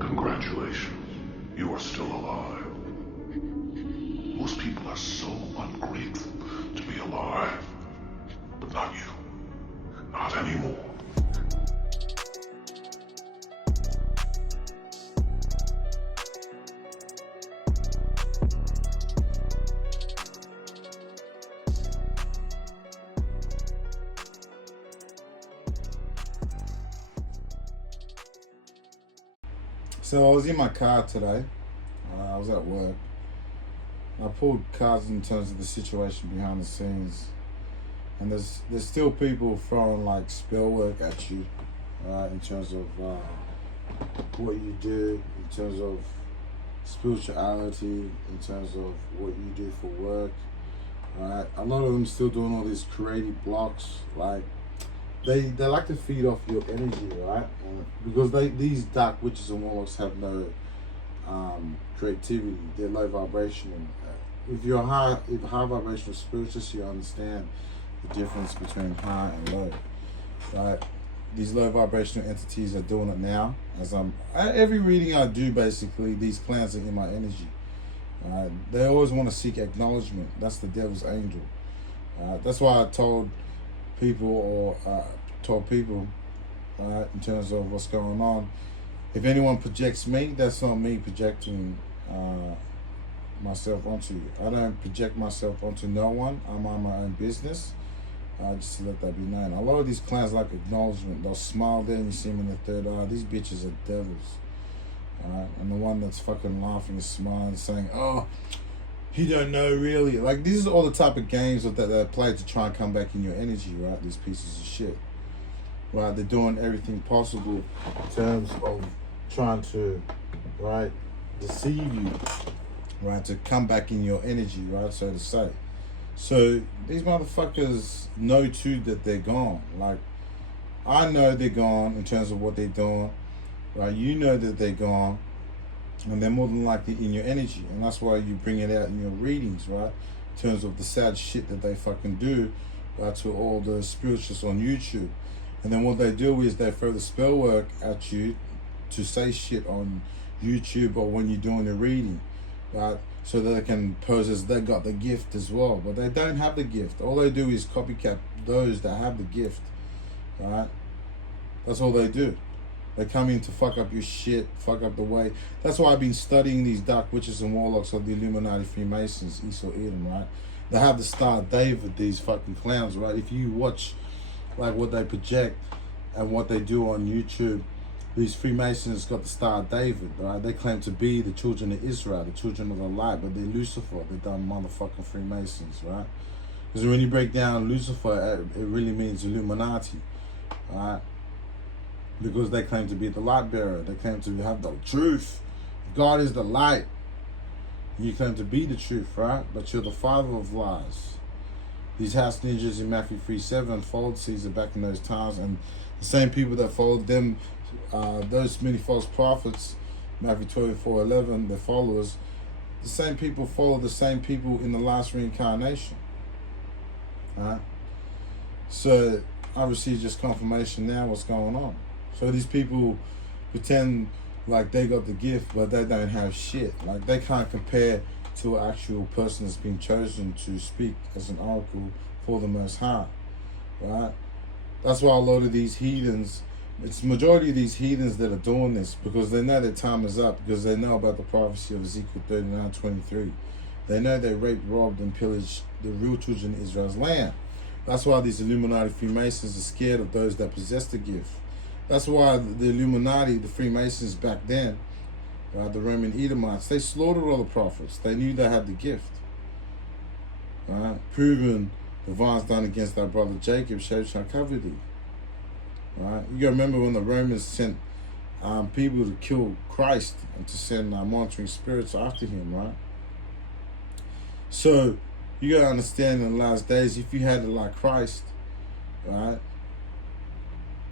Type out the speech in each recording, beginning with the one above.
Congratulations, you are still alive. Most people are so ungrateful to be alive, but not you. Not anymore. So I was in my car today. I was at work. I pulled cards in terms of the situation behind the scenes, and there's still people throwing like spell work at you, in terms of what you do, in terms of spirituality, in terms of what you do for work. A lot of them still doing all these creative blocks, like. They like to feed off your energy, right? Because these dark witches and warlocks have no creativity. They're low vibrational. If you're high vibrational spiritualist, you understand the difference between high and low, right? These low vibrational entities are doing it now. Every reading I do, basically, these clans are in my energy. They always want to seek acknowledgement. That's the devil's angel. That's why I told people in terms of what's going on. If anyone projects me, that's not me projecting myself onto you. I don't project myself onto no one. I'm on my own business. Just to let that be known. A lot of these clans like acknowledgement. They'll smile there and you see them in the third eye. These bitches are devils. And the one that's fucking laughing and smiling saying, oh, he don't know really. Like, these are all the type of games that they play to try and come back in your energy, right? These pieces of shit. Right? They're doing everything possible in terms of trying to, right, deceive you, right, to come back in your energy, right, so to say. So these motherfuckers know too that they're gone. Like, I know they're gone in terms of what they're doing, right? You know that they're gone. And they're more than likely in your energy, and that's why you bring it out in your readings, right? In terms of the sad shit that they fucking do, right, to all the spiritualists on YouTube. And then what they do is they throw the spell work at you to say shit on YouTube or when you're doing a reading, right? So that they can pose as they got the gift as well, but they don't have the gift. All they do is copycat those that have the gift, right? That's all they do. They come in to fuck up your shit, fuck up the way. That's why I've been studying these dark witches and warlocks of the Illuminati, Freemasons, Esau, Edom, right? They have the Star of David, these fucking clowns, right? If you watch like what they project and what they do on YouTube, these Freemasons got the Star of David, right? They claim to be the children of Israel, the children of the light, but they're Lucifer. They're dumb motherfucking Freemasons, right? Because when you break down Lucifer, it really means Illuminati, right? Because they claim to be the light bearer. They claim to have the truth. God is the light. You claim to be the truth, right? But you're the father of lies. These house ninjas in Matthew 3:7 followed Caesar back in those times, and the same people that followed them, those many false prophets, Matthew 24:11, their followers, the same people follow the same people in the last reincarnation. Right? So I received just confirmation now what's going on. So these people pretend like they got the gift, but they don't have shit. Like, they can't compare to an actual person that's been chosen to speak as an oracle for the Most High, right? That's why a lot of these heathens, it's the majority of these heathens that are doing this, because they know their time is up, because they know about the prophecy of Ezekiel 39:23. They know they raped, robbed, and pillaged the real children of Israel's land. That's why these Illuminati Freemasons are scared of those that possess the gift. That's why the Illuminati, the Freemasons back then, the Roman Edomites, they slaughtered all the prophets. They knew they had the gift. Right? Proving the violence done against their brother Jacob, shall cover thee. Right? You gotta remember when the Romans sent people to kill Christ and to send monitoring spirits after him, right? So you gotta understand, in the last days, if you had it like Christ, right?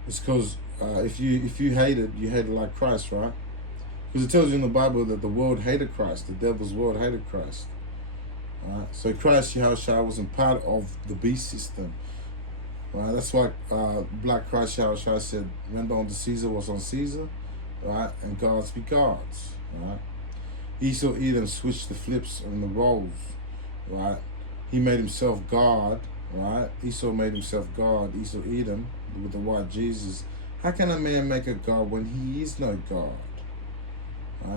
It's because if you hated, you hated like Christ, right? Because it tells you in the Bible that the world hated Christ, the devil's world hated Christ. Right? So Christ Yahushua wasn't part of the beast system. Right? That's why Black Christ Yahushua said, render unto Caesar what's on Caesar, right? And gods be gods, right? Esau Edom switched the flips and the roles, right? He made himself God, right? Esau made himself God. Esau Edom, with the white Jesus. How can a man make a God when he is no God?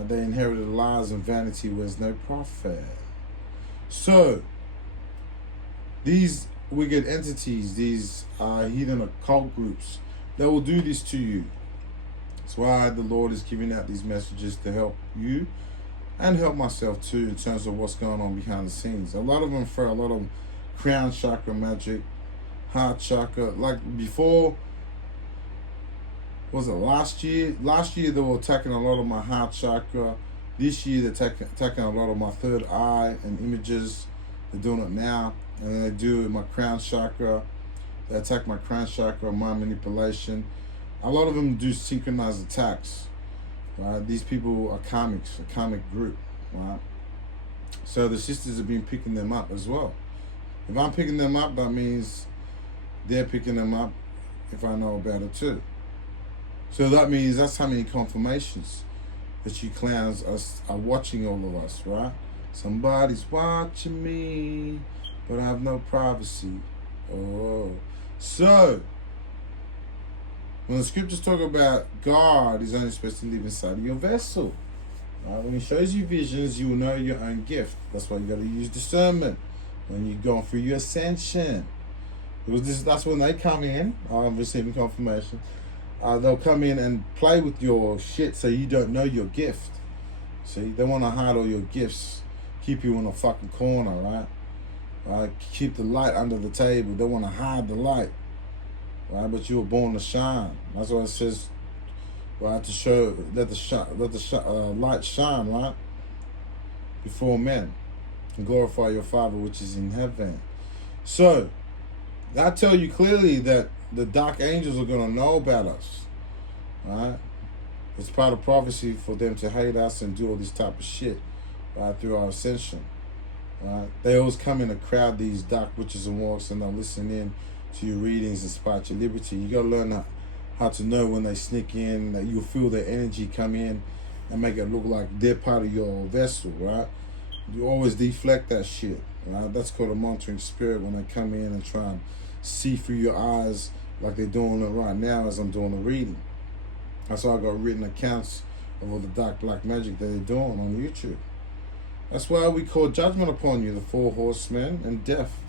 They inherited lies and vanity where there's no prophet. So, these wicked entities, these heathen occult groups, they will do this to you. That's why the Lord is giving out these messages to help you and help myself too in terms of what's going on behind the scenes. A lot of them throw a lot of crown chakra magic, heart chakra. Like before, was it last year? Last year they were attacking a lot of my heart chakra. This year they're attacking a lot of my third eye and images. They're doing it now. And then they do my crown chakra. They attack my crown chakra, mind manipulation. A lot of them do synchronized attacks. Right? These people are karmics, a karmic group. Right? So the sisters have been picking them up as well. If I'm picking them up, that means they're picking them up if I know about it too. So that means that's how many confirmations that you clowns are watching all of us, right? Somebody's watching me, but I have no privacy. Oh. So, when the scriptures talk about God is only supposed to live inside of your vessel, right? When he shows you visions, you will know your own gift. That's why you got to use discernment when you're going through your ascension. Because that's when they come in. I'm receiving confirmation. They'll come in and play with your shit so you don't know your gift. See, they want to hide all your gifts, keep you in a fucking corner, right? Keep the light under the table. They want to hide the light, right? But you were born to shine. That's what it says, right? To show, let the light shine, right? Before men, and glorify your Father which is in heaven. So, I tell you clearly that the dark angels are going to know about us, right? It's part of prophecy for them to hate us and do all this type of shit, right, through our ascension, right? They always come in and crowd these dark witches and warlocks, and they'll listen in to your readings and spite your liberty. You got to learn how to know when they sneak in, that you'll feel their energy come in and make it look like they're part of your vessel, right? You always deflect that shit, right? That's called a monitoring spirit when they come in and try and see through your eyes like they're doing it right now as I'm doing the reading. That's why I got written accounts of all the dark black magic that they're doing on YouTube. That's why we call judgment upon you, the 4 horsemen and death.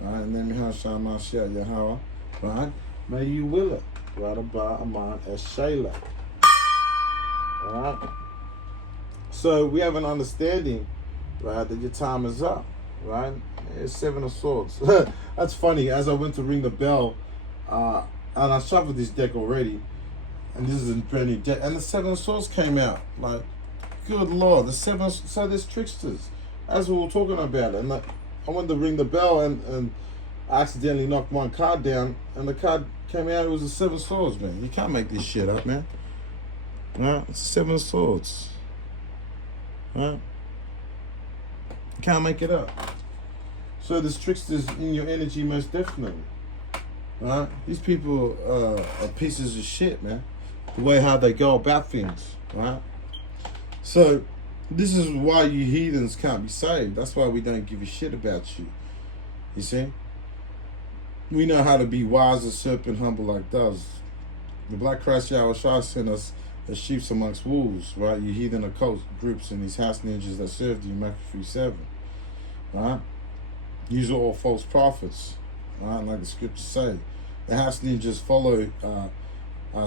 Right, and then Yahweh, right? May you will it. Right about Aman as Shayla. Alright. So we have an understanding, right, that your time is up. Right? It's 7 of Swords. That's funny. As I went to ring the bell, and I shuffled this deck already, and this is a brand new deck, and the 7 of Swords came out. Like, good Lord, so there's tricksters, as we were talking about it. And I went to ring the bell, and I accidentally knocked one card down, and the card came out. It was the 7 of Swords, man. You can't make this shit up, man. Right? It's the 7 of Swords. Right? You can't make it up. So there's tricksters in your energy, most definitely. Right? These people are pieces of shit, man. The way how they go about things, right? So this is why you heathens can't be saved. That's why we don't give a shit about you. You see? We know how to be wise as serpent, humble like doves. The Black Christ Yahweh Shah sent us as sheep amongst wolves, right? You heathen occult groups and these house ninjas that served you, Matthew 3:7, right? These are all false prophets, right? Like the scriptures say. The house ninjas follow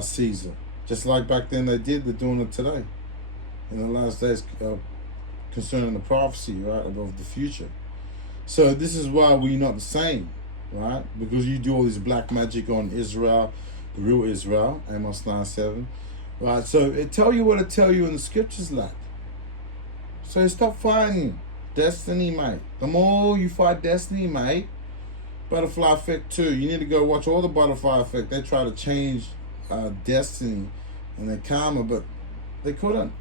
Caesar. Just like back then they did, they're doing it today. In the last days concerning the prophecy, right, of the future. So this is why we're not the same, right? Because you do all this black magic on Israel, the real Israel, Amos 9:7. Right, so it tell you what it tell you in the scriptures, lad. So stop fighting destiny, mate. The more you fight destiny, mate, butterfly effect too. You need to go watch all the butterfly effect. They try to change destiny and their karma, but they couldn't.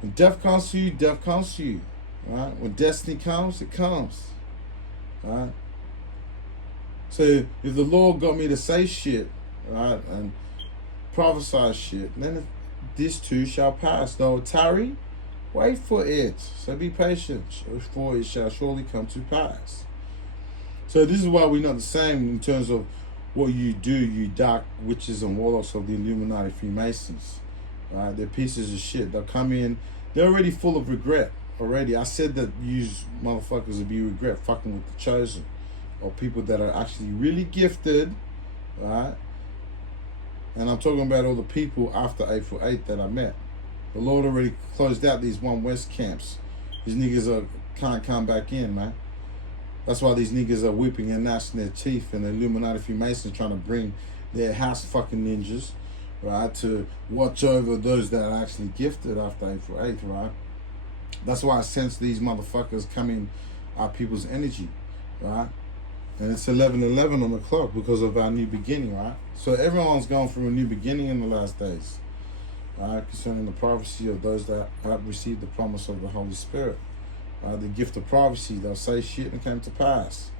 When death comes to you, death comes to you. Right? When destiny comes, it comes. Right? So if the Lord got me to say shit, right, and prophesy shit, and then this too shall pass. Though it tarry, wait for it. So be patient, for it shall surely come to pass. So this is why we're not the same in terms of what you do, you dark witches and warlocks of the Illuminati Freemasons. Right? They're pieces of shit. They'll come in, they're already full of regret. Already, I said that you motherfuckers would be regret fucking with the chosen, or people that are actually really gifted, right? And I'm talking about all the people after April 8th that I met. The Lord already closed out these One West camps. These niggas can't come back in, man. That's why these niggas are whipping and gnashing their teeth, and the Illuminati Freemasons trying to bring their house fucking ninjas, right, to watch over those that are actually gifted after April 8th, right? That's why I sense these motherfuckers coming our people's energy, right? And it's 11:11 on the clock because of our new beginning, right? So everyone's going through a new beginning in the last days, right? Concerning the prophecy of those that have received the promise of the Holy Spirit, the gift of prophecy. They'll say shit and it came to pass.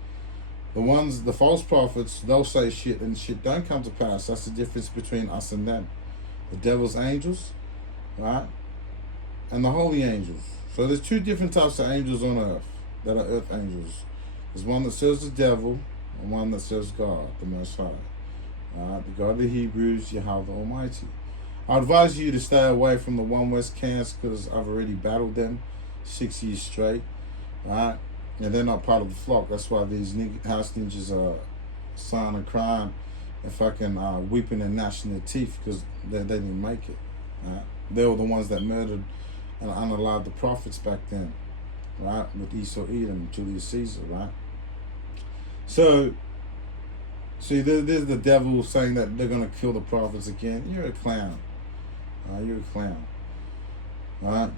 The false prophets, they'll say shit and shit don't come to pass. That's the difference between us and them. The devil's angels, right? And the holy angels. So there's two different types of angels on earth that are earth angels. There's one that serves the devil and one that serves God, the Most High. The God of the Hebrews, Yahweh the Almighty. I advise you to stay away from the One West camps because I've already battled them 6 years straight. Right? And they're not part of the flock. That's why these house ninjas are sighing and crying and fucking weeping and gnashing their teeth because they didn't make it. Right? They were the ones that murdered and unalived the prophets back then, right? With Esau, Edom, Julius Caesar, right? So, see, there's the devil saying that they're going to kill the prophets again. You're a clown. You're a clown. Right?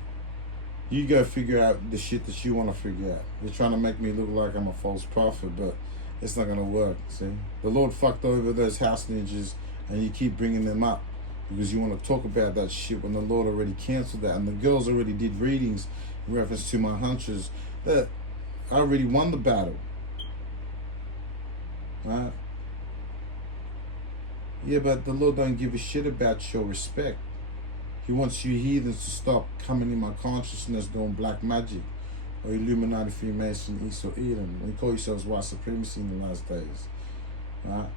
You go figure out the shit that you want to figure out. You're trying to make me look like I'm a false prophet, but it's not going to work, see? The Lord fucked over those house ninjas, and you keep bringing them up because you want to talk about that shit when the Lord already canceled that. And the girls already did readings in reference to my hunches that I already won the battle. Right? Yeah, but the Lord don't give a shit about your respect. He wants you heathens to stop coming in my consciousness doing black magic or Illuminati, Freemason, Esau, Edom. You call yourselves white supremacy in the last days. Right?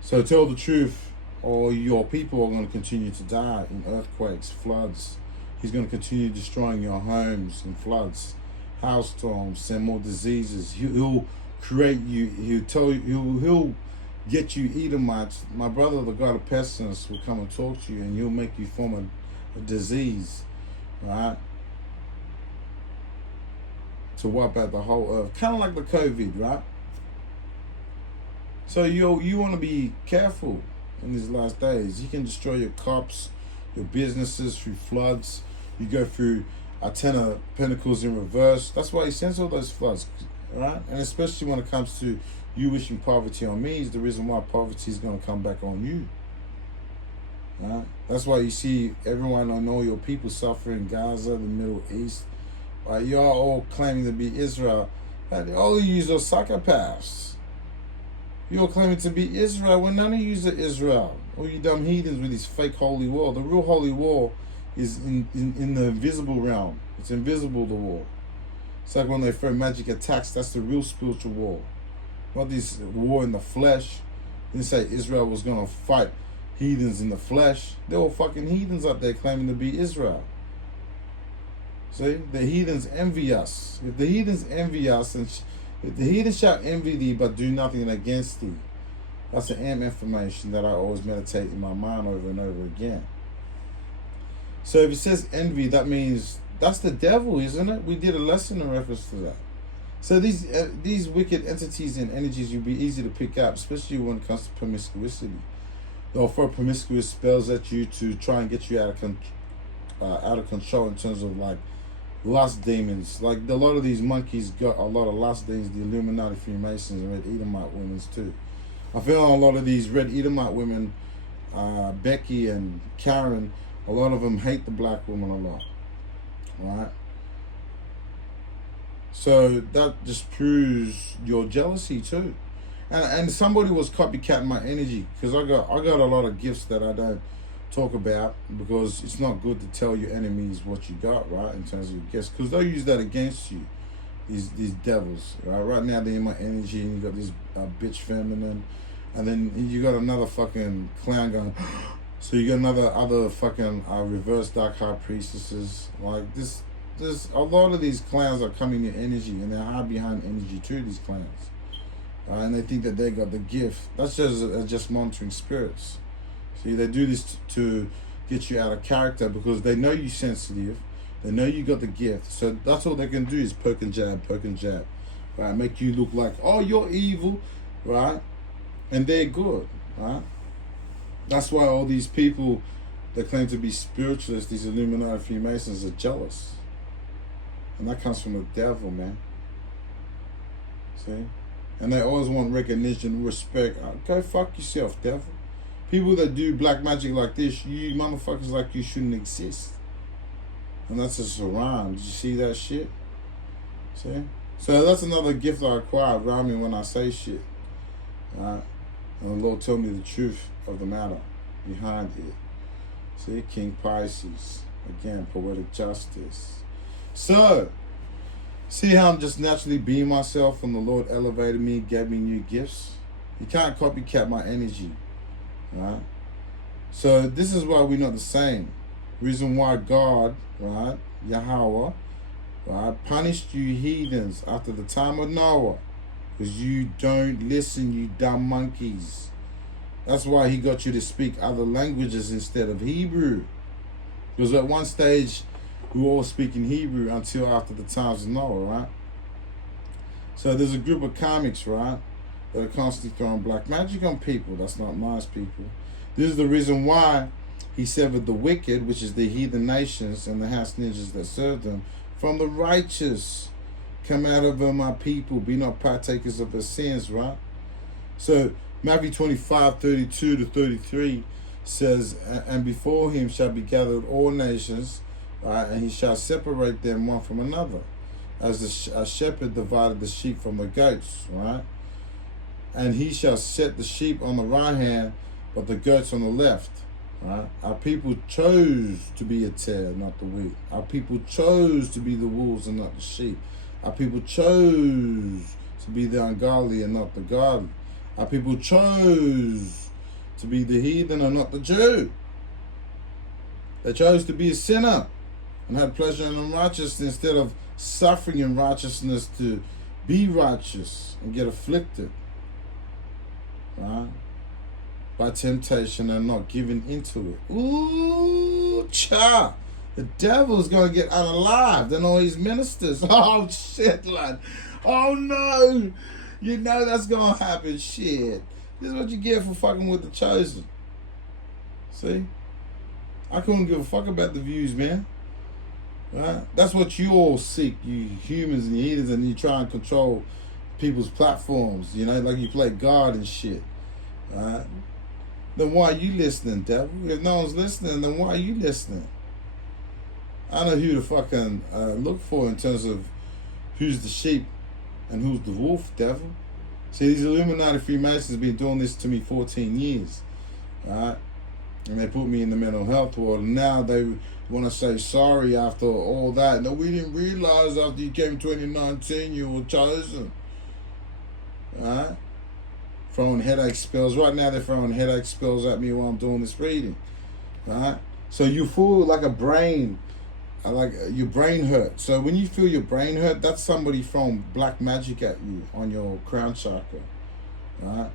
So tell the truth, or your people are going to continue to die in earthquakes, floods. He's going to continue destroying your homes in floods, hailstorms, send more diseases. He'll create you. He'll tell you. He'll get you Edomites. My brother, the God of pestilence, will come and talk to you, and he'll make you form a disease, right? To wipe out the whole earth, kind of like the COVID, right? So you want to be careful in these last days. You can destroy your crops, your businesses through floods. You go through a 10 of Pentacles in reverse. That's why he sends all those floods, right? And especially when it comes to you wishing poverty on me, is the reason why poverty is going to come back on you. Right? That's why you see everyone and all your people suffering in Gaza, the Middle East. Right? You're all claiming to be Israel. But all of you are psychopaths. You're claiming to be Israel when none of you are Israel. All you dumb heathens with this fake holy war. The real holy war is in the invisible realm. It's invisible, the war. It's like when they throw magic attacks, that's the real spiritual war. Not this war in the flesh. They didn't say Israel was going to fight heathens in the flesh. They were fucking heathens up there claiming to be Israel. See? The heathens envy us. If the heathens envy us, and if the heathens shall envy thee but do nothing against thee, that's the information that I always meditate in my mind over and over again. So if it says envy, that means that's the devil, isn't it? We did a lesson in reference to that. So these wicked entities and energies will be easy to pick up, especially when it comes to promiscuity. They'll throw promiscuous spells at you to try and get you out of control in terms of like lust demons. Like a lot of these monkeys got a lot of lust demons, the Illuminati, Freemasons, and Red Edomite women too. I feel a lot of these Red Edomite women, Becky and Karen, a lot of them hate the black woman a lot, right? So that just proves your jealousy too. And somebody was copycatting my energy because I got a lot of gifts that I don't talk about because it's not good to tell your enemies what you got, right? In terms of your gifts, because they'll use that against you. These devils, right? Right now they're in my energy, and you got this bitch feminine, and then you got another fucking clown going. So you got other fucking reverse dark high priestesses like this. There's a lot of these clowns are coming in energy, and they're hard behind energy too. These clowns, and they think that they got the gift. That's just monitoring spirits. See, they do this to get you out of character because they know you're sensitive. They know you got the gift. So that's all they can do is poke and jab, right? Make you look like, oh, you're evil, right? And they're good, right? That's why all these people that claim to be spiritualists, these Illuminati Freemasons, are jealous. And that comes from the devil, man. See? And they always want recognition, respect. Go fuck yourself, devil. People that do black magic like this, you motherfuckers like you shouldn't exist. And that's a rhyme. Did you see that shit? See? So that's another gift I acquired around me when I say shit. And the Lord told me the truth of the matter behind it. See? King Pisces. Again, poetic justice. So, see how I'm just naturally being myself and the Lord elevated me, gave me new gifts? You can't copycat my energy. Right? So this is why we're not the same. Reason why God, right, Yahweh, right, punished you heathens after the time of Noah. Because you don't listen, you dumb monkeys. That's why he got you to speak other languages instead of Hebrew. Because at one stage, we were all speaking Hebrew until after the times of Noah, right? So there's a group of comics, right, that are constantly throwing black magic on people. That's not nice, people. This is the reason why he severed the wicked, which is the heathen nations and the house ninjas that serve them, from the righteous. Come out of them, my people. Be not partakers of their sins, right? So Matthew 25:32-33 says, and before him shall be gathered all nations, and he shall separate them one from another, as a shepherd divided the sheep from the goats, right? And he shall set the sheep on the right hand, but the goats on the left. Right? Our people chose to be a tear, not the wheat. Our people chose to be the wolves and not the sheep. Our people chose to be the ungodly and not the godly. Our people chose to be the heathen and not the Jew. They chose to be a sinner and had pleasure in unrighteousness instead of suffering in righteousness to be righteous and get afflicted. Right? By temptation and not giving into it. Ooh, cha! The devil's gonna get unalived and all his ministers. Oh shit, lad. Oh no! You know that's gonna happen. Shit. This is what you get for fucking with the chosen. See? I couldn't give a fuck about the views, man. Right? That's what you all seek, you humans and heathens, and you try and control people's platforms, you know, like you play God and shit. Right? Then why are you listening, devil? If no one's listening, then why are you listening? I know who to fucking look for in terms of who's the sheep and who's the wolf, devil. See, these Illuminati Freemasons have been doing this to me 14 years, right? And they put me in the mental health ward, and now they want to say sorry after all that. No, we didn't realize after you came in 2019 you were chosen, right? Throwing headache spells. Right now they're throwing headache spells at me while I'm doing this reading. Right? So you feel like a brain, like your brain hurt. So when you feel your brain hurt, that's somebody throwing black magic at you on your crown chakra. Right?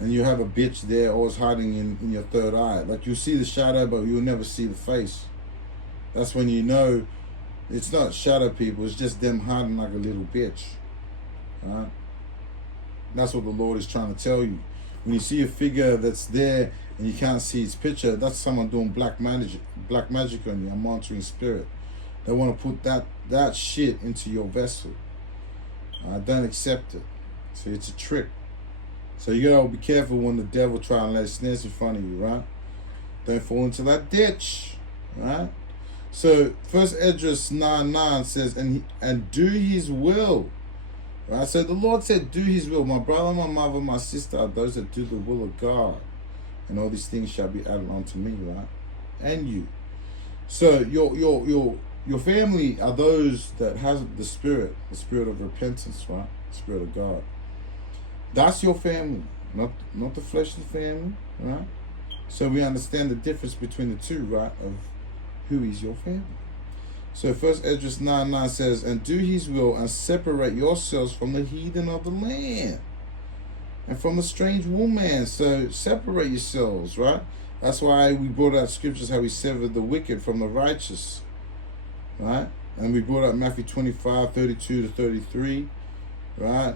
And you have a bitch there always hiding in your third eye. Like you'll see the shadow, but you'll never see the face. That's when you know it's not shadow people, it's just them hiding like a little bitch. Right? That's what the Lord is trying to tell you. When you see a figure that's there and you can't see its picture, that's someone doing black magic on you, a monitoring spirit. They want to put that shit into your vessel. Don't accept it. So it's a trick. So you gotta be careful when the devil try and lay snares in front of you, right? Don't fall into that ditch, right? So first Esdras 9:9 says, and do his will. Right? So the Lord said, do his will. My brother, my mother, my sister are those that do the will of God. And all these things shall be added unto me, right? And you. So your family are those that has the spirit of repentance, right? The spirit of God. That's your family, not the fleshly family, right? So we understand the difference between the two, right? Of who is your family. So first Esdras 9:9 says, and do his will and separate yourselves from the heathen of the land and from the strange woman. So separate yourselves, right? That's why we brought out scriptures how we severed the wicked from the righteous, right? And we brought out Matthew 25:32-33, right?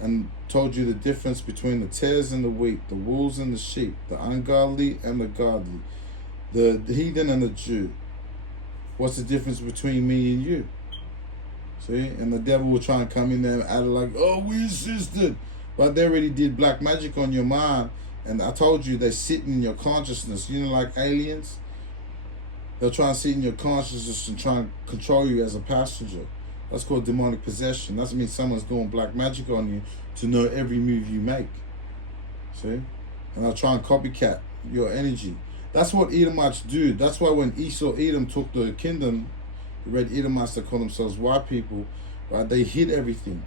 And told you the difference between the tares and the wheat, the wolves and the sheep, the ungodly and the godly, the heathen and the Jew. What's the difference between me and you? See? And the devil will try and come in there and add like, oh, we assisted. But they already did black magic on your mind. And I told you they sit in your consciousness. You know, like aliens? They'll try and sit in your consciousness and try and control you as a passenger. That's called demonic possession. That means someone's doing black magic on you to know every move you make. See? And they'll try and copycat your energy. That's what Edomites do. That's why when Esau, Edom took the kingdom, the red Edomites that call themselves white people, right, they hid everything.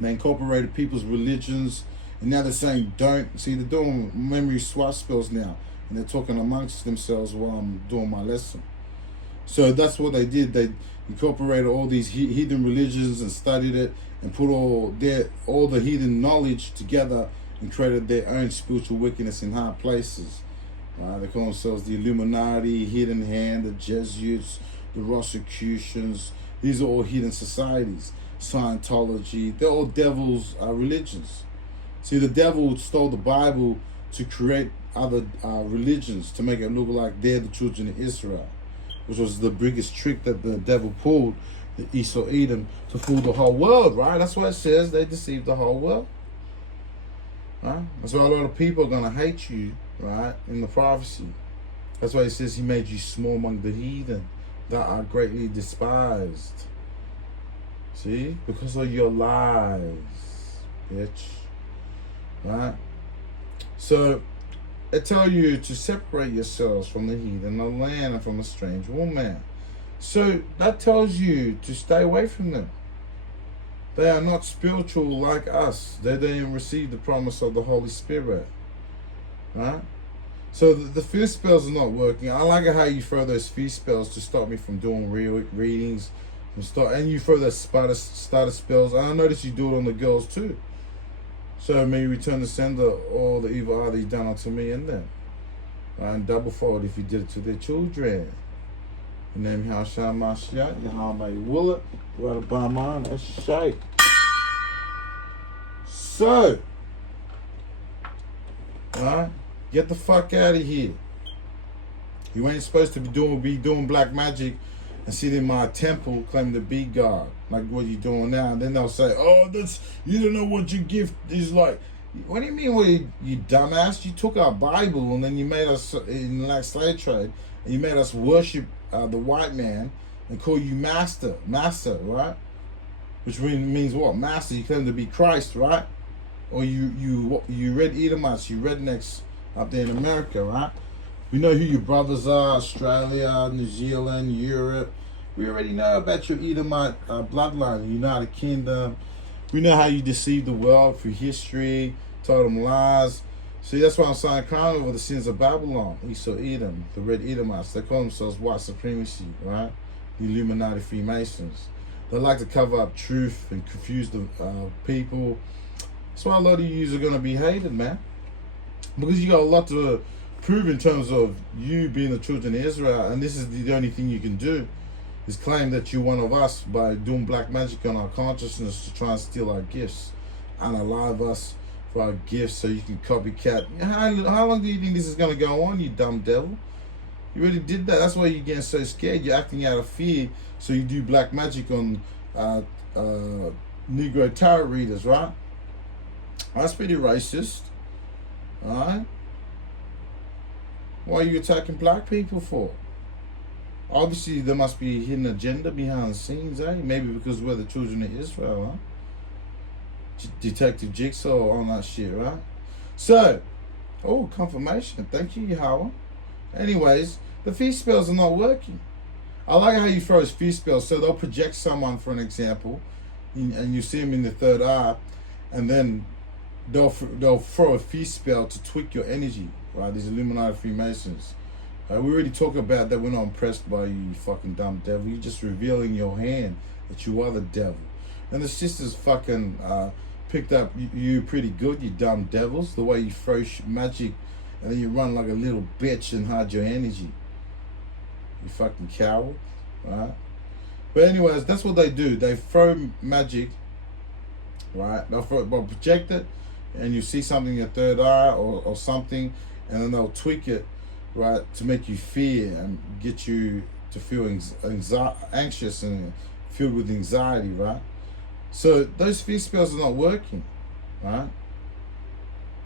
They incorporated people's religions. And now they're saying, don't. See, they're doing memory swap spells now. And they're talking amongst themselves while I'm doing my lesson. So that's what they did. They incorporated all these heathen religions and studied it and put all the heathen knowledge together and created their own spiritual wickedness in high places. They call themselves the Illuminati, Hidden Hand, the Jesuits, the Rosicrucians. These are all hidden societies. Scientology, they're all devils' religions. See, the devil stole the Bible to create other religions to make it look like they're the children of Israel, which was the biggest trick that the devil pulled, the Esau Edom, to fool the whole world, right? That's why it says they deceived the whole world. Right? That's why a lot of people are going to hate you, right, in the prophecy. That's why it says he made you small among the heathen that are greatly despised. See? Because of your lies, bitch. Right? So, it tells you to separate yourselves from the heathen of the land and from a strange woman. So, that tells you to stay away from them. They are not spiritual like us. They didn't receive the promise of the Holy Spirit. Right? So the fear spells are not working. I like how you throw those fear spells to stop me from doing real readings. And you throw those starter spells. And I notice you do it on the girls too. So may you return the sender all the evil that he's done unto me and them. And double fold if you did it to their children. In the name of Yahshua Mashiach, Yahweh will it. Right by mine, that's shite. So, right, get the fuck out of here. You ain't supposed to be doing black magic and sit in my temple claiming to be God, like what you doing now. And then they'll say, oh, you don't know what your gift is like. What do you mean, you dumbass? You took our Bible and then you made us, in like slave trade, and you made us worship the white man and call you master, right? Which means what? Master, you claim to be Christ, right? Or you red Edomites, you rednecks up there in America, right? We know who your brothers are, Australia, New Zealand, Europe. We already know about your Edomite bloodline, United Kingdom. We know how you deceived the world through history, told them lies. See, that's why I'm saying crown over the sins of Babylon, Esau Edom, the red Edomites. They call themselves white supremacy, right? The Illuminati Freemasons. They like to cover up truth and confuse the people. That's why a lot of you are going to be hated, man. Because you got a lot to prove in terms of you being the children of Israel. And this is the only thing you can do, is claim that you're one of us by doing black magic on our consciousness to try and steal our gifts. And alive us for our gifts so you can copycat. How long do you think this is going to go on, you dumb devil? You already did that. That's why you're getting so scared. You're acting out of fear. So you do black magic on Negro tarot readers, right? That's pretty racist. Alright? What are you attacking black people for? Obviously, there must be a hidden agenda behind the scenes, eh? Maybe because we're the children of Israel, huh? Detective Jigsaw on that shit, right? So, oh, confirmation. Thank you, Yahweh. Anyways, the fear spells are not working. I like how you throw fear spells. So they'll project someone, for an example, and you see them in the third eye, and then they'll throw a fear spell to tweak your energy, right? These Illuminati Freemasons. We already talked about that. We're not impressed by you, you fucking dumb devil. You're just revealing your hand that you are the devil. And the sisters fucking picked up you pretty good, you dumb devils. The way you throw magic and then you run like a little bitch and hide your energy. You fucking coward, right? But anyways, that's what they do. They throw magic, right? They'll project it, and you see something in your third eye or something, and then they'll tweak it, right, to make you fear and get you to feel anxious and filled with anxiety, right? So those fear spells are not working, right?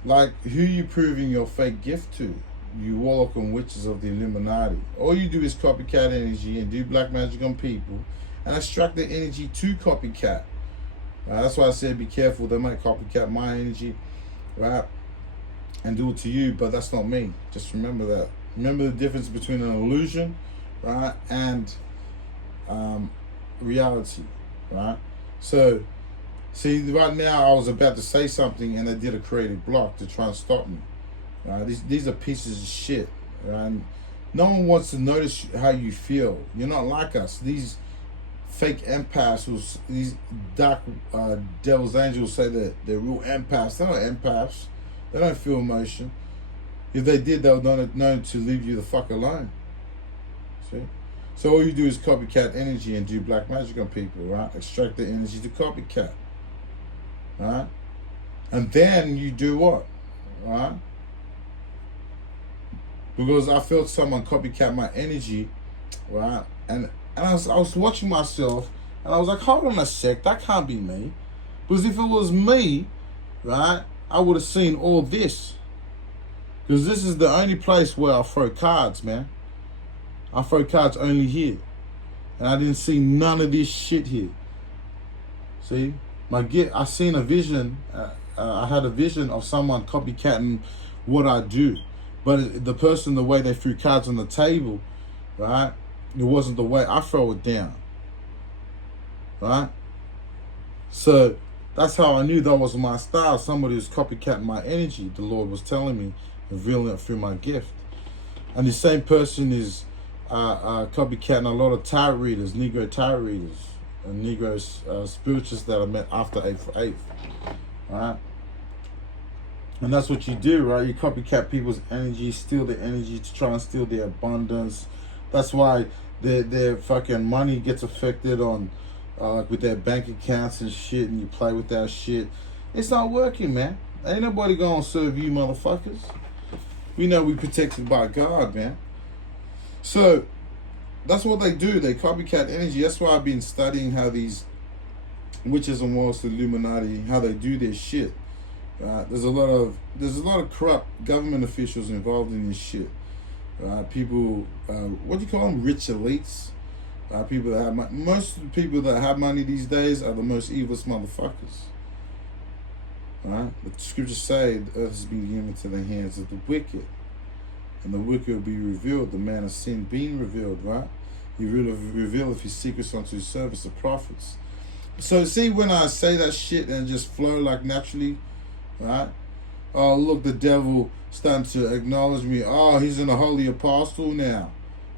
Like, who you proving your fake gift to? You warlock and witches of the Illuminati. All you do is copycat energy and do black magic on people and extract the energy to copycat. That's why I said be careful. They might copycat my energy, right, and do it to you, but that's not me. Just remember that. Remember the difference between an illusion, right, and reality, right? So, see, right now I was about to say something and they did a creative block to try and stop me. These are pieces of shit, right? No one wants to notice how you feel. You're not like us. These fake empaths, these dark devil's angels say that they're real empaths. They're not empaths. They don't feel emotion. If they did, they would know to leave you the fuck alone. See? So all you do is copycat energy and do black magic on people, right? Extract the energy to copycat, right? And then you do what, right? Because I felt someone copycat my energy, right? And I was watching myself, and I was like, hold on a sec, that can't be me. Because if it was me, right, I would have seen all this. Because this is the only place where I throw cards, man. I throw cards only here. And I didn't see none of this shit here. See? I seen a vision, I had a vision of someone copycatting what I do. But the person, the way they threw cards on the table, right, it wasn't the way I throw it down, right? So that's how I knew that was my style. Somebody was copycatting my energy. The Lord was telling me, revealing it through my gift. And the same person is copycatting a lot of tarot readers, Negro tarot readers, and Negro spiritualists that I met after April 8th, right? And that's what you do, right? You copycat people's energy, steal their energy to try and steal their abundance. That's why their fucking money gets affected on, with their bank accounts and shit, and you play with that shit. It's not working, man. Ain't nobody gonna serve you, motherfuckers. We know we protected by God, man. So that's what they do. They copycat energy. That's why I've been studying how these witches and warlocks, the Illuminati, how they do their shit. There's a lot of corrupt government officials involved in this shit. People, what do you call them? Rich elites. People that have money. Most of the people that have money these days are the most evilest motherfuckers. Right? The scriptures say the earth has been given to the hands of the wicked, and the wicked will be revealed. The man of sin being revealed. Right? He will reveal his secrets unto his servants, the prophets. So see, when I say that shit and just flow like naturally. Right? Oh, look, the devil starting to acknowledge me. Oh, he's in a holy apostle now.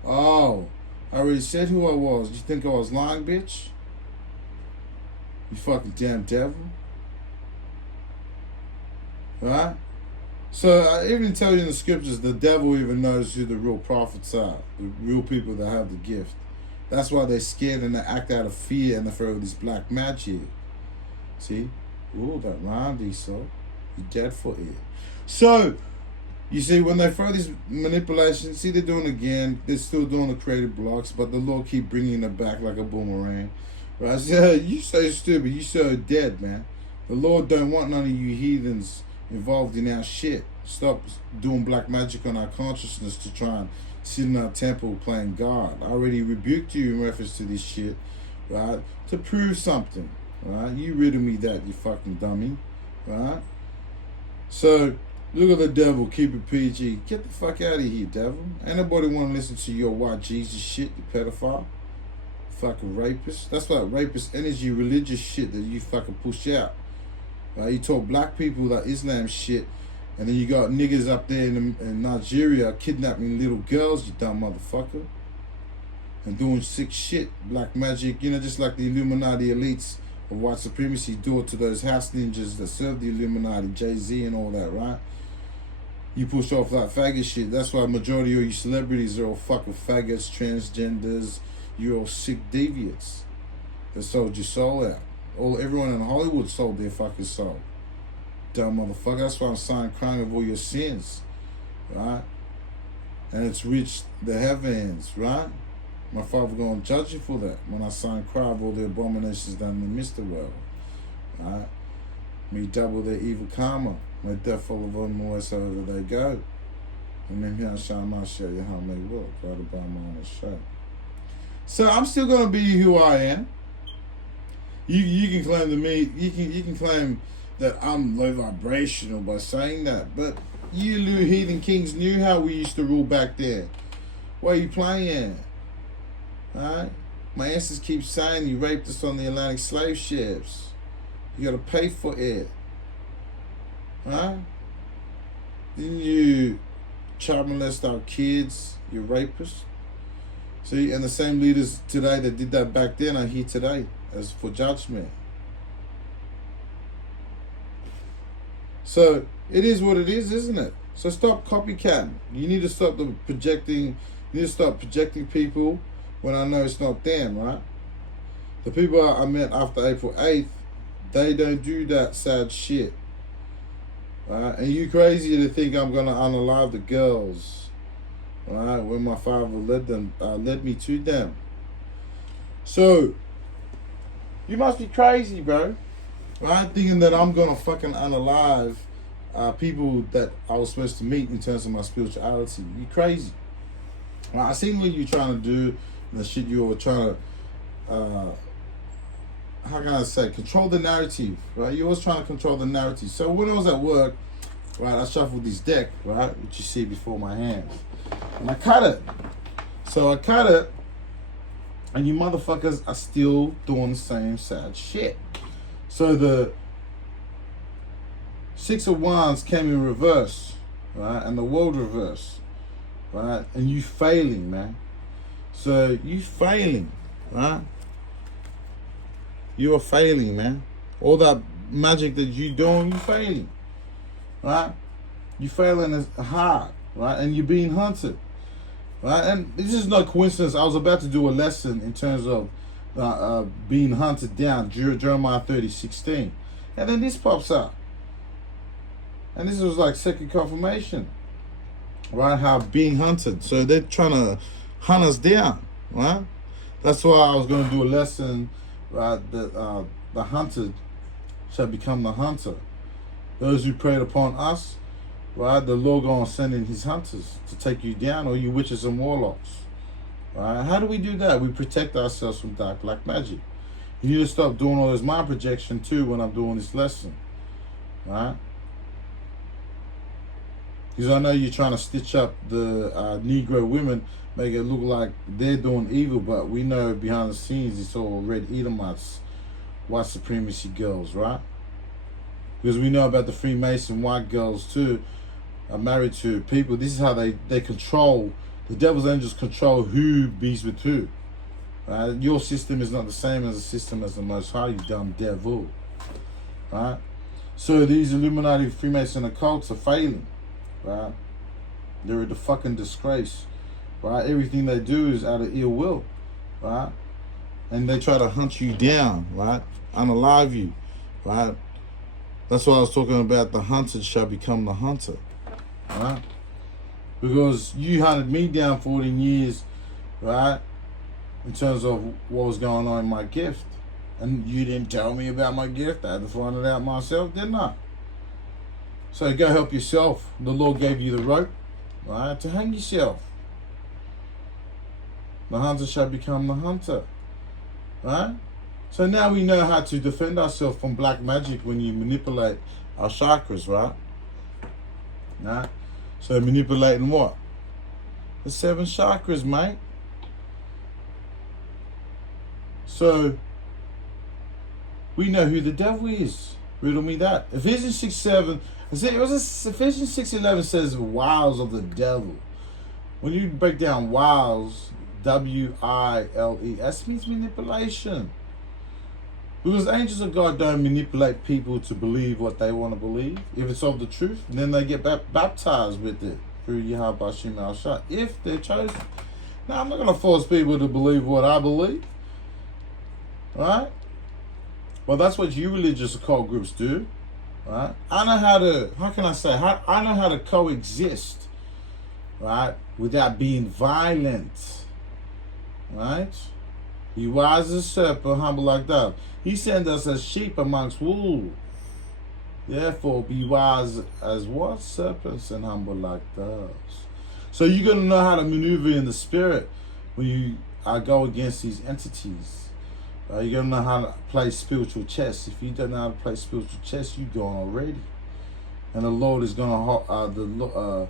Oh, I already said who I was. You think I was lying, bitch? You fucking damn devil. Right? So I even tell you in the scriptures, the devil even knows who the real prophets are. The real people that have the gift. That's why they're scared and they act out of fear and they throw this black magic. See? Ooh, that rhymed, Esau. Dead for it. So you see, when they throw these manipulations, see, they're doing it again. They're still doing the creative blocks, but the Lord keep bringing it back like a boomerang. Right? So, you so stupid. You so dead, man. The Lord don't want none of you heathens involved in our shit. Stop doing black magic on our consciousness to try and sit in our temple playing God. I already rebuked you in reference to this shit, right? To prove something. Right? You riddle me that, you fucking dummy. Right? So, look at the devil, keep it PG. Get the fuck out of here, devil. Ain't nobody want to listen to your white Jesus shit, you pedophile. Fucking rapist. That's what rapist energy, religious shit that you fucking push out. Right? You talk black people that Islam shit, and then you got niggas up there in Nigeria kidnapping little girls, you dumb motherfucker. And doing sick shit, black magic, just like the Illuminati elites of white supremacy do it to those house ninjas that serve the Illuminati, Jay-Z and all that, right? You push off that faggot shit. That's why majority of you celebrities are all fucking faggots, transgenders. You're all sick deviants that sold your soul out. Everyone in Hollywood sold their fucking soul. Dumb motherfucker. That's why I'm signing crime of all your sins, right? And it's reached the heavens, right? My father gonna judge you for that when I sign cry of all the abominations done in the Mr. world, right? Me double their evil karma. My death full of them wheresoever they go. And then here I shall not show you how they work, right about my own show. So I'm still gonna be who I am. You can claim to me, you can claim that I'm low vibrational by saying that, but you little heathen kings knew how we used to rule back there. What are you playing? Alright? My ancestors keep saying you raped us on the Atlantic slave ships. You gotta pay for it. Huh? Didn't you child molest our kids, you rapists? See, and the same leaders today that did that back then are here today as for judgment. So it is what it is, isn't it? So stop copycatting. You need to stop projecting. You need to stop projecting people when I know it's not them, right? The people I met after April 8th, they don't do that sad shit. Right? And you crazy to think I'm gonna unalive the girls, right? When my father led me to them. So you must be crazy, bro. Right? Thinking that I'm gonna fucking unalive people that I was supposed to meet in terms of my spirituality. You crazy. Right? I seen what you're trying to do, and the shit you were trying to how can I say, control the narrative, right? You're always trying to control the narrative. So when I was at work, right, I shuffled this deck, right, which you see before my hands, and I cut it. So I cut it, and you motherfuckers are still doing the same sad shit. So the Six of Wands came in reverse, right, and the World reverse, right, and you failing, man. So you failing, right? You are failing, man. All that magic that you doing, you failing, right? You failing as hard, right? And you're being hunted, right? And this is no coincidence. I was about to do a lesson in terms of being hunted down, Jeremiah 30:16, and then this pops up, and this was like second confirmation, right? How being hunted. So they're trying to hunt us down, right? That's why I was going to do a lesson. Right, that the hunted shall become the hunter. Those who preyed upon us, right, the Lord gonna send in his hunters to take you down, or you witches and warlocks. Right? How do we do that? We protect ourselves from dark black magic. You need to stop doing all this mind projection too when I'm doing this lesson. Right? Because I know you're trying to stitch up the Negro women, make it look like they're doing evil, but we know behind the scenes it's all red Edomites, white supremacy girls, right? Because we know about the Freemason white girls too, are married to people. This is how they control, the devil's angels control who bees with who. Right? Your system is not the same as the system as the Most High, you dumb devil. Right? So these Illuminati Freemason occults are failing. Right? They're the fucking disgrace. Right? Everything they do is out of ill will. Right? And they try to hunt you down, right? Unalive you. Right? That's why I was talking about the hunted shall become the hunter. Right? Because you hunted me down 14 years, right? In terms of what was going on in my gift. And you didn't tell me about my gift. I had to find it out myself, didn't I? So go help yourself. The Lord gave you the rope, right, to hang yourself. The hunter shall become the hunter, right? So now we know how to defend ourselves from black magic when you manipulate our chakras, right? Right? So manipulating what? The 7 chakras, mate. So we know who the devil is. Riddle me that. Ephesians 6:7. Ephesians 6:11 says wiles of the devil. When you break down wiles, W-I-L-E, means manipulation. Because angels of God don't manipulate people to believe what they want to believe. If it's of the truth, then they get baptized with it through Yahweh Bashim al-Shah, if they're chosen. Now, I'm not going to force people to believe what I believe. Right? Well, that's what you religious occult groups do. Right? I know how to, I know how to coexist. Right? Without being violent. Right? He wise as a serpent, humble like dove. He sent us as sheep amongst wolves. Therefore, be wise as what? Serpents, and humble like doves. So you're going to know how to maneuver in the spirit when you go against these entities. You're going to know how to play spiritual chess. If you don't know how to play spiritual chess, you're gone already. And the Lord is going to,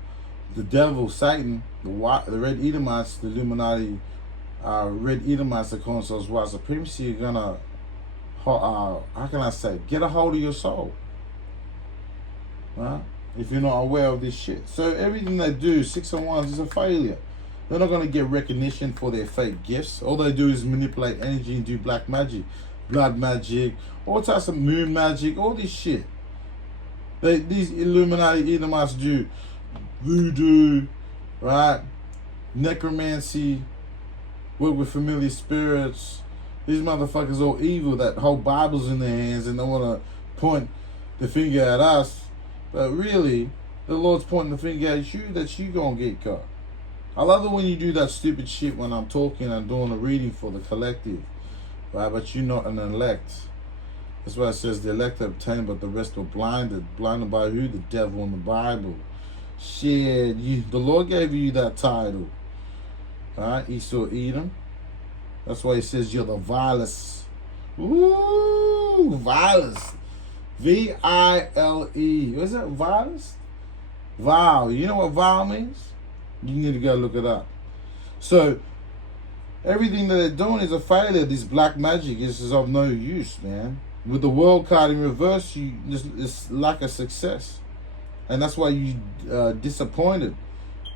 the devil, Satan, the red Edomites, the Illuminati, red Edomites, the consuls, white supremacy, are gonna, get a hold of your soul, right? If you're not aware of this shit. So everything they do, 6 of Wands, is a failure. They're not gonna get recognition for their fake gifts. All they do is manipulate energy and do black magic, blood magic, all types of moon magic, all this shit. These Illuminati Edomites do voodoo, right? Necromancy, work with familiar spirits. These motherfuckers all evil that hold Bibles in their hands and they want to point the finger at us. But really, the Lord's pointing the finger at you that you gonna get caught. I love it when you do that stupid shit when I'm talking and doing a reading for the collective, right? But you're not an elect. That's why it says the elect are obtained, but the rest were blinded. Blinded by who? The devil in the Bible. Shit, the Lord gave you that title. Alright, Esau, Edom. That's why he says you're the vilest. Ooh, vilest. V-I-L-E. What is that? Vilest? Vile. You know what vile means? You need to go look it up. So, everything that they're doing is a failure. This black magic is of no use, man. With the world card in reverse, it's lack of success. And that's why you disappointed,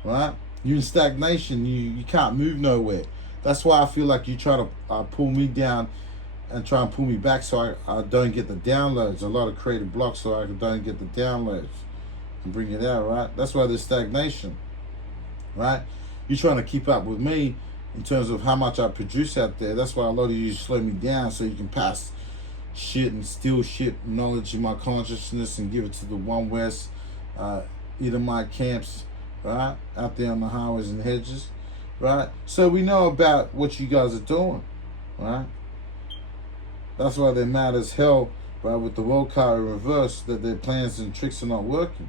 right? You're in stagnation. You can't move nowhere. That's why I feel like you try to pull me down and try and pull me back so I don't get the downloads. A lot of creative blocks so I don't get the downloads and bring it out, right? That's why there's stagnation, right? You're trying to keep up with me in terms of how much I produce out there. That's why a lot of you slow me down so you can pass shit and steal shit, knowledge in my consciousness and give it to the One West, Edomite camps, right? Out there on the highways and hedges, right? So we know about what you guys are doing, right? That's why they're mad as hell, right? With the world card in reverse, that their plans and tricks are not working,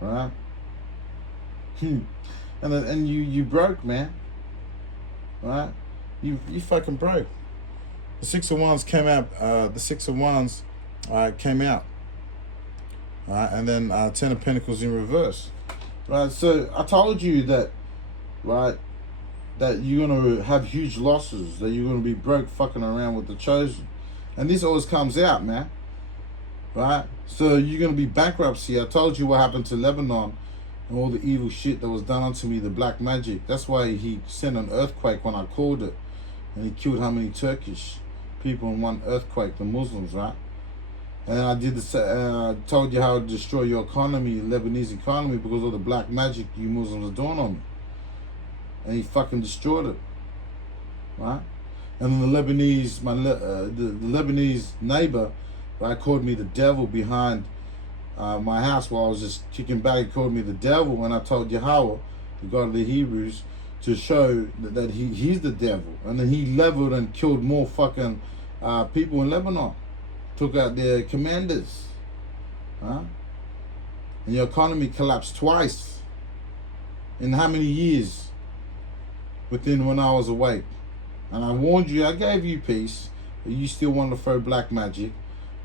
right? And you broke, man, right? You fucking broke. The 6 of Wands came out. The 6 of Wands came out. Right, and then 10 of Pentacles in reverse. Right, so I told you that, right, that you're going to have huge losses, that you're going to be broke fucking around with the chosen. And this always comes out, man. Right? So you're going to be bankruptcy. I told you what happened to Lebanon and all the evil shit that was done unto me, the black magic. That's why he sent an earthquake when I called it. And he killed how many Turkish people in one earthquake, the Muslims, right? And I did the told you how to destroy your economy, Lebanese economy, because of the black magic you Muslims are doing on me. And he fucking destroyed it, right? And then the Lebanese, the Lebanese neighbor, right, called me the devil behind my house while I was just kicking back. He called me the devil, and I told Yahweh, the God of the Hebrews, to show that he's the devil. And then he leveled and killed more fucking people in Lebanon. Took out their commanders. Huh? And your economy collapsed twice. In how many years? Within when I was awake. And I warned you, I gave you peace. You still want to throw black magic,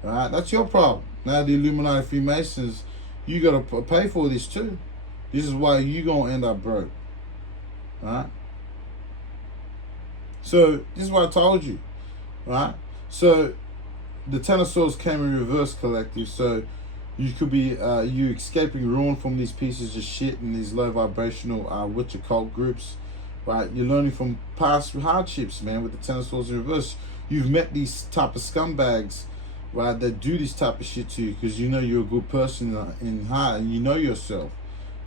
right? That's your problem. Now the Illuminati Freemasons, you got to pay for this too. This is why you gonna end up broke, right? So this is what I told you, right? So the Ten of Swords came in reverse, collective. So you could be you escaping ruin from these pieces of shit and these low vibrational witch occult groups, right? You're learning from past hardships, man. With the Ten of Swords in reverse, you've met these type of scumbags, right? That do this type of shit to you because you know you're a good person in heart and you know yourself,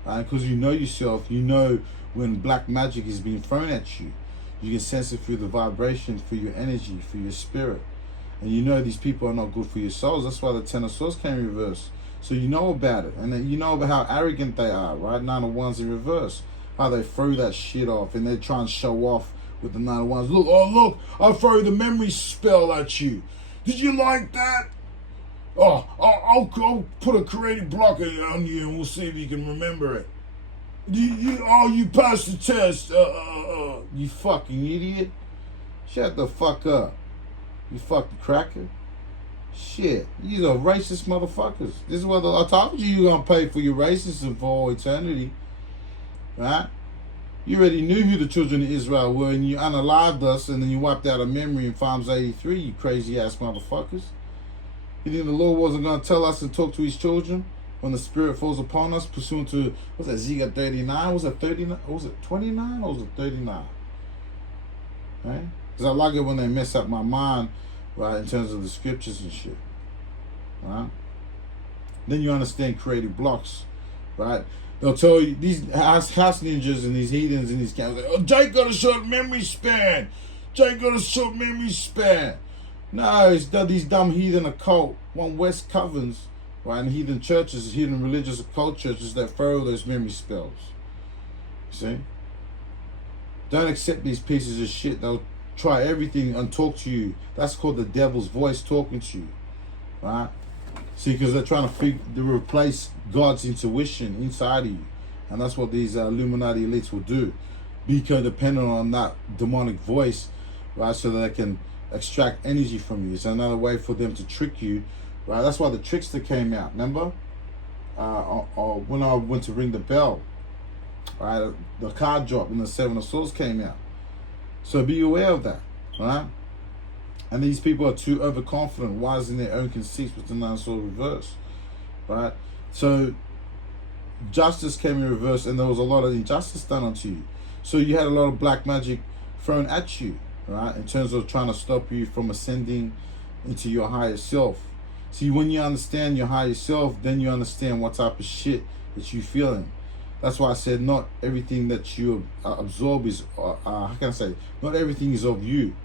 right? Because you know yourself, you know when black magic is being thrown at you. You can sense it through the vibration, through your energy, through your spirit. And you know these people are not good for your souls. That's why the Ten of Swords came in reverse. So you know about it. And then you know about how arrogant they are, right? Nine of Wands in reverse. How they throw that shit off and they try and show off with the Nine of Wands. Look, oh look, I'll throw the memory spell at you. Did you like that? Oh, I'll put a creative block on you and we'll see if you can remember it. You passed the test. You fucking idiot. Shut the fuck up. You fucking cracker. Shit. These are racist motherfuckers. This is what I told you you're gonna pay for your racism for all eternity. Right? You already knew who the children of Israel were and you unalived us and then you wiped out a memory in Psalms 83, you crazy ass motherfuckers. You think the Lord wasn't gonna tell us to talk to his children? When the spirit falls upon us, pursuant to, was that Zega 39? Was it 39? Was it 29 or was it 39? Right? Because I like it when they mess up my mind, right, in terms of the scriptures and shit. Right? Then you understand creative blocks, right? They'll tell you, these house ninjas and these heathens and these guys, like, oh, Jake got a short memory span. Jake got a short memory span. No, it's these dumb heathen occult, one West Covens, right, and heathen churches, heathen religious occult churches that throw those memory spells. See? Don't accept these pieces of shit. They'll try everything and talk to you. That's called the devil's voice talking to you. Right? See, because they're trying to replace God's intuition inside of you. And that's what these Illuminati elites will do. Be codependent on that demonic voice, right, so that they can extract energy from you. It's another way for them to trick you. Right, that's why the trickster came out. Remember, when I went to ring the bell, right, the card drop and the Seven of Swords came out. So be aware of that, right? And these people are too overconfident, wise in their own conceits with the Nine of Swords reverse, right? So justice came in reverse, and there was a lot of injustice done unto you. So you had a lot of black magic thrown at you, right? In terms of trying to stop you from ascending into your higher self. See, when you understand your higher self, then you understand what type of shit that you're feeling. That's why I said not everything that you absorb is, how can I say, not everything is of you,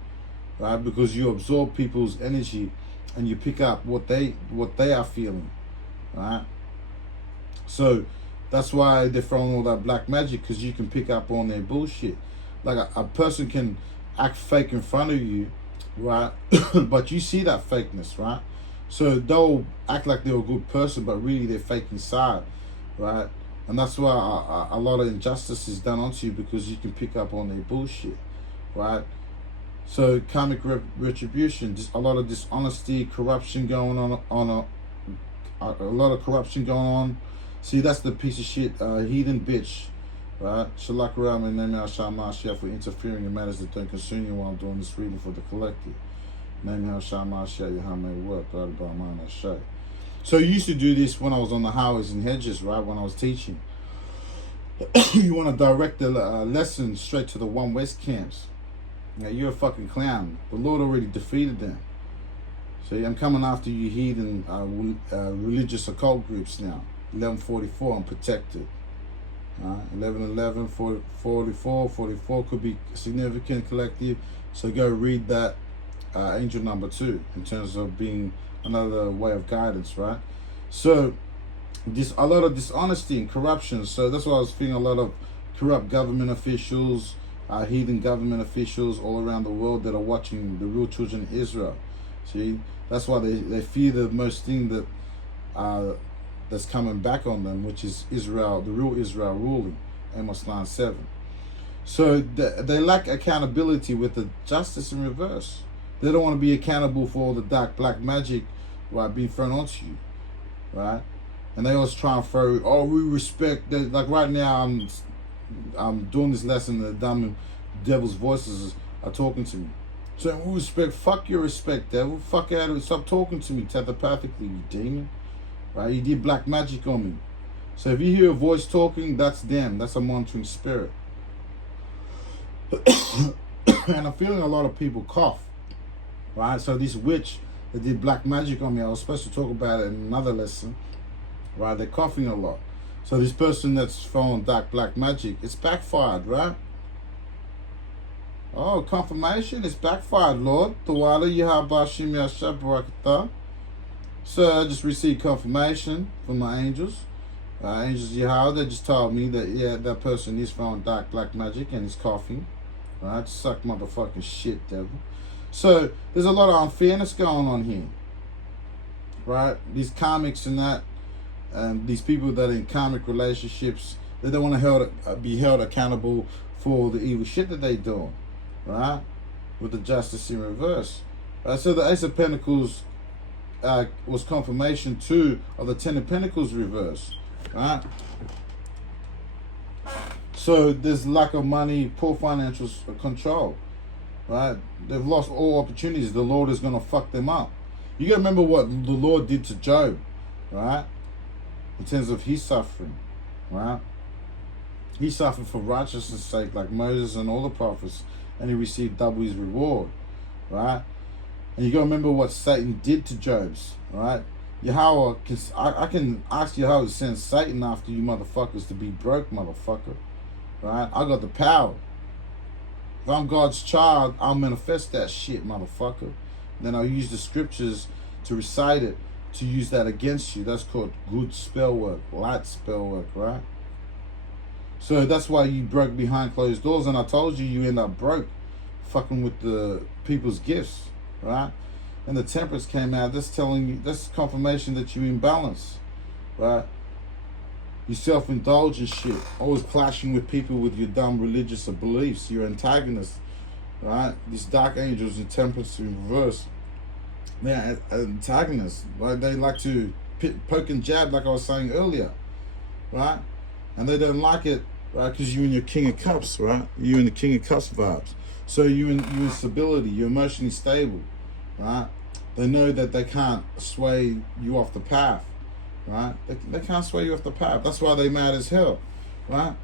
right? Because you absorb people's energy and you pick up what they are feeling, right? So that's why they're throwing all that black magic, because you can pick up on their bullshit. Like a person can act fake in front of you, right? But you see that fakeness, right? So they'll act like they're a good person, but really they're fake inside, right? And that's why a lot of injustice is done onto you, because you can pick up on their bullshit, right? So karmic retribution, just a lot of dishonesty, corruption going on a lot of corruption going on. See, that's the piece of shit heathen bitch, right? Shalakaram and Name Shamasha for interfering in matters that don't concern you while I'm doing this reading for the collective. So you used to do this when I was on the highways and hedges, right? When I was teaching. You want to direct the lesson straight to the One West camps. Yeah, you're a fucking clown. The Lord already defeated them. So I'm coming after you heathen religious occult groups now. 1144, I'm protected. 1111, 44 could be significant collective. So go read that. Angel number 2 in terms of being another way of guidance, right? So a lot of dishonesty and corruption. So that's why I was feeling a lot of corrupt government officials, heathen government officials all around the world that are watching the real children of Israel. See, that's why they fear the most thing that that's coming back on them, which is Israel, the real Israel ruling. Amos 9:7. So they lack accountability with the justice in reverse. They don't want to be accountable for all the dark black magic, right, being thrown onto you, right? And they always try and throw, oh, we respect that. Like right now, I'm doing this lesson. The dumb devil's voices are talking to me. So we respect. Fuck your respect, devil. Fuck out of it. Stop talking to me telepathically, you demon. Right? You did black magic on me. So if you hear a voice talking, that's them. That's a monitoring spirit. And I'm feeling a lot of people cough. Right? So this witch that did black magic on me, I was supposed to talk about it in another lesson. Right? They're coughing a lot. So this person that's throwing dark black magic, it's backfired, right? Oh, confirmation, it's backfired, Lord. Tawala Yahabashim Yashabarakata. So I just received confirmation from my angels. Angels Yahweh, they just told me that, yeah, that person is throwing dark black magic and he's coughing. Right? Suck motherfucking shit, devil. So there's a lot of unfairness going on here. Right? These karmics and that, these people that are in karmic relationships, they don't want to be held accountable for the evil shit that they do. Right? With the justice in reverse. Right? So the Ace of Pentacles was confirmation too of the Ten of Pentacles reverse. Right? So there's lack of money, poor financial control. Right? They've lost all opportunities. The Lord is going to fuck them up. You got to remember what the Lord did to Job. Right? In terms of his suffering. Right? He suffered for righteousness' sake, like Moses and all the prophets, and he received double his reward. Right? And you got to remember what Satan did to Job's. Right? Yahweh, I can ask Yahweh to send Satan after you motherfuckers to be broke, motherfucker. Right? I got the power. If I'm God's child, I'll manifest that shit, motherfucker. Then I'll use the scriptures to recite it, to use that against you. That's called good spell work, light spell work, right? So that's why you broke behind closed doors, and I told you you end up broke, fucking with the people's gifts, right? And the temperance came out. That's telling you, that's confirmation that you're in balance, right? You self-indulge and shit, always clashing with people with your dumb religious beliefs, your antagonists, right? These dark angels in temperance in reverse, they're antagonists, right? They like to poke and jab, like I was saying earlier, right? And they don't like it, right? Because you're in your King of Cups, right? You're in the King of Cups vibes. So you're in stability, you're emotionally stable, right? They know that they can't sway you off the path, right? They can't sway you off the path. That's why they mad as hell, right?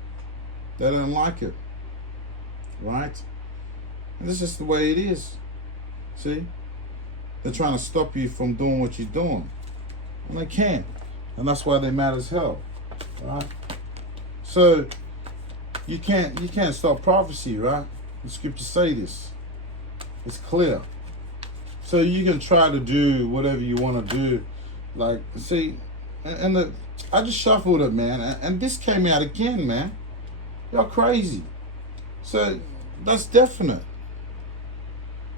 They don't like it, right? And this is just the way it is. See? They're trying to stop you from doing what you're doing. And they can't. And that's why they mad as hell, right? So you can't stop prophecy, right? The scriptures say this. It's clear. So you can try to do whatever you want to do. Like, see, I just shuffled it, man. And this came out again, man. Y'all crazy. So that's definite.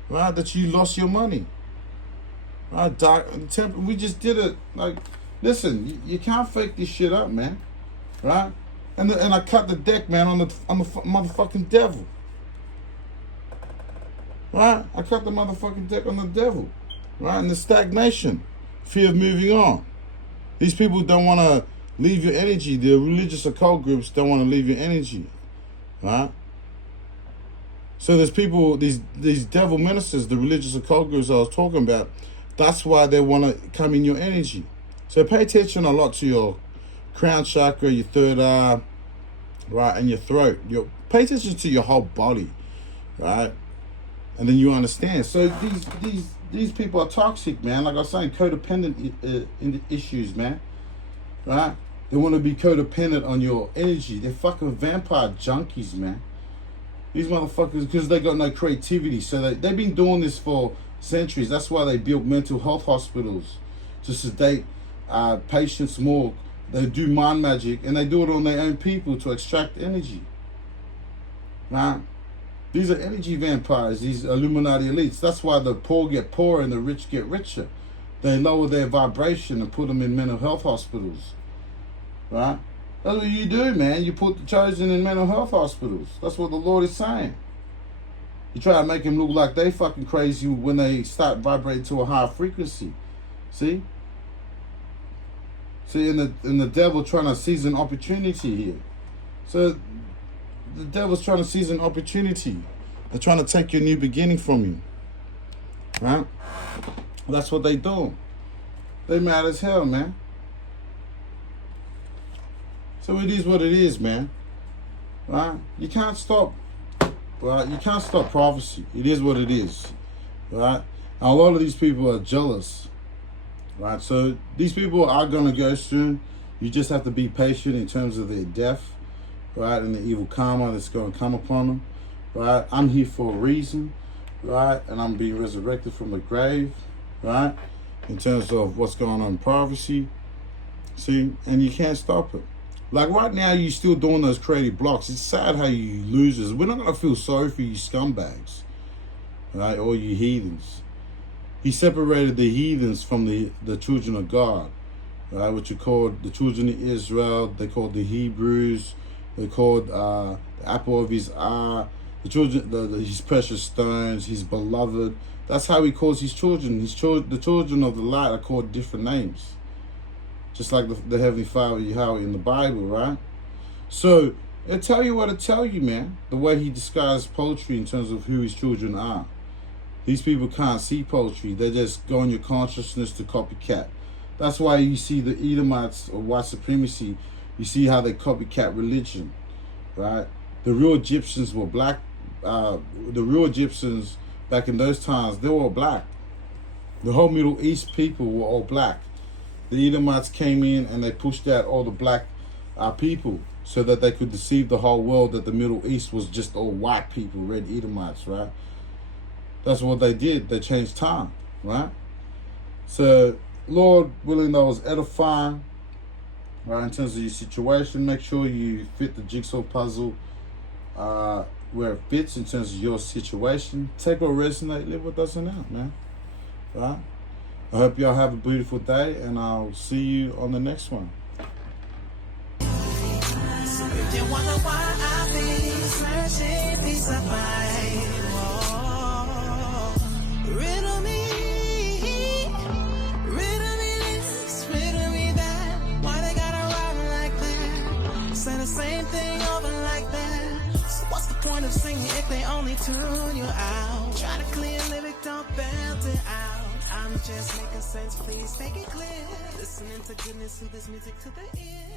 Right? That you lost your money. Right? We just did it. Like, listen, you can't fake this shit up, man. Right? And I cut the deck, man, on the motherfucking devil. Right? I cut the motherfucking deck on the devil. Right? And the stagnation. Fear of moving on. These people don't want to leave your energy. The religious occult groups don't want to leave your energy. Right? So there's people, these devil ministers, the religious occult groups I was talking about, that's why they want to come in your energy. So pay attention a lot to your crown chakra, your third eye, right, and your throat. Pay attention to your whole body, right? And then you understand. So these people are toxic, man. Like I was saying, codependent issues, man. Right? They want to be codependent on your energy. They're fucking vampire junkies, man. These motherfuckers, because they got no creativity. So they've been doing this for centuries. That's why they built mental health hospitals to sedate patients more. They do mind magic, and they do it on their own people to extract energy. Right? These are energy vampires, these Illuminati elites. That's why the poor get poorer and the rich get richer. They lower their vibration and put them in mental health hospitals. Right? That's what you do, man. You put the chosen in mental health hospitals. That's what the Lord is saying. You try to make them look like they fucking crazy when they start vibrating to a higher frequency. See? See, and the devil trying to seize an opportunity here. So the devil's trying to seize an opportunity. They're trying to take your new beginning from you. Right? That's what they do. They mad as hell, man. So it is what it is, man. Right? You can't stop. Right? You can't stop prophecy. It is what it is. Right? And a lot of these people are jealous. Right? So these people are going to go soon. You just have to be patient in terms of their death. Right? And the evil karma that's going to come upon them. Right? I'm here for a reason. Right? And I'm being resurrected from the grave. Right? In terms of what's going on in prophecy. See? And you can't stop it. Like right now, you're still doing those creative blocks. It's sad how you losers. We're not going to feel sorry for you scumbags. Right? Or you heathens. He separated the heathens from the children of God. Right? What you call the children of Israel. They called the Hebrews. They called the apple of his eye. The children, his precious stones, his beloved. That's how he calls his children. The children of the light are called different names. Just like the Heavenly Father Yahweh in the Bible, right? So, it'll tell you what it tell you, man. The way he disguises poetry in terms of who his children are. These people can't see poetry. They just go in your consciousness to copycat. That's why you see the Edomites or white supremacy. You see how they copycat religion, right? The real Egyptians were black. The real Egyptians back in those times, they were all black. The whole Middle East people were all black. The Edomites came in and they pushed out all the black people so that they could deceive the whole world that the Middle East was just all white people, red Edomites, right? That's what they did. They changed time, right? So, Lord willing, that was edifying, right? In terms of your situation, make sure you fit the jigsaw puzzle where it fits in terms of your situation. Take what resonates, live what doesn't out, man, right? I hope y'all have a beautiful day, and I'll see you on the next one. You wonder why I've been searching peace of mind. Riddle me this, riddle me that. Why they gotta rhyme like that? Say the same thing over like that. So what's the point of singing if they only tune you out? Try to clear lyric, don't belt it out. I'm just making sense, please make it clear. Listening to goodness, to this music to the ear.